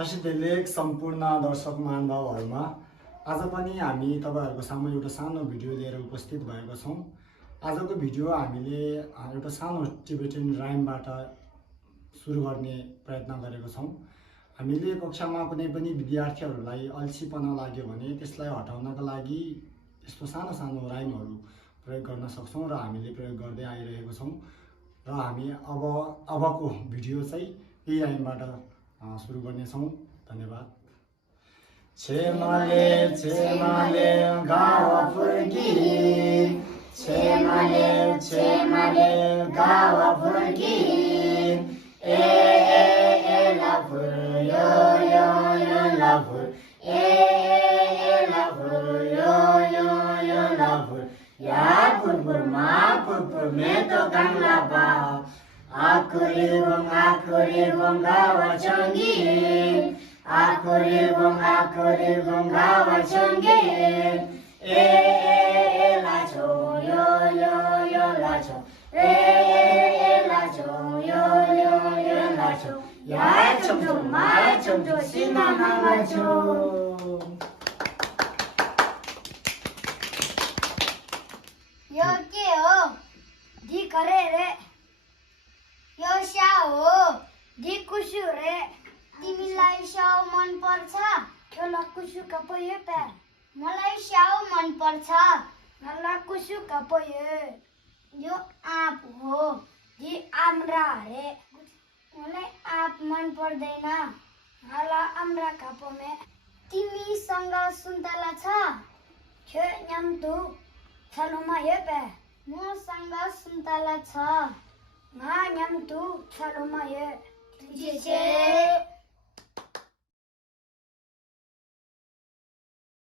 प्रसिद्ध लेख सम्पूर्ण दर्शक महानुभावहरुमा आज पनि हामी तपाईहरुको सामु एउटा सानो भिडियो लिएर उपस्थित भएका छौं। आजको भिडियो हामीले एउटा सानो टिबेटन राइमबाट सुरु गर्ने प्रयत्न गरेका छौं। हामीले कक्षामा कुनै पनि विद्यार्थीहरुलाई अल्छीपना लाग्यो भने त्यसलाई हटाउनका लागि यस्तो सानो सानो राइमहरु प्रयोग गर्न सक्छौं र हामीले प्रयोग गर्दै आइरहेका छौं र हामी अबको भिडियो चाहिँ यही राइमबाट सुरु गर्ने छौं। धन्यवाद। छेमाले छेमाले गाउँ फुर्की, छेमाले छेमाले गाउँ फुर्की, ए ए ए लफुर यो यो यो लफुर, ए ए लफुर यो यो यो लफुर, या फुरफुर मा फुरफुर में तो गंगा बा, आखुरी बong gawa chongi, आखुरी bong gawa chongi, ए ए लाचो यो यो यो लाचो, ए ए लाचो यो यो यो लाचो, या चमचो मा चमचो सिना नाचो। यो के हो दी करे रे, यो स्या हो दी कुसु रे, तिमीलाई स्याउ मन पर्छ यो कुसु कपयो पे, मलाई स्याउ मन पर्छ मलाई कुसु कपयो। यो आँप हो दी आम्रा रे, मलाई आँप मन पर्दैन मलाई आम्रा कपमे। तिमीसँग सुन्तला छ छे न्याम्तु छलुमा हे पे, मसँग सुन्तला छ मा न्याम्तु छलुमा हे,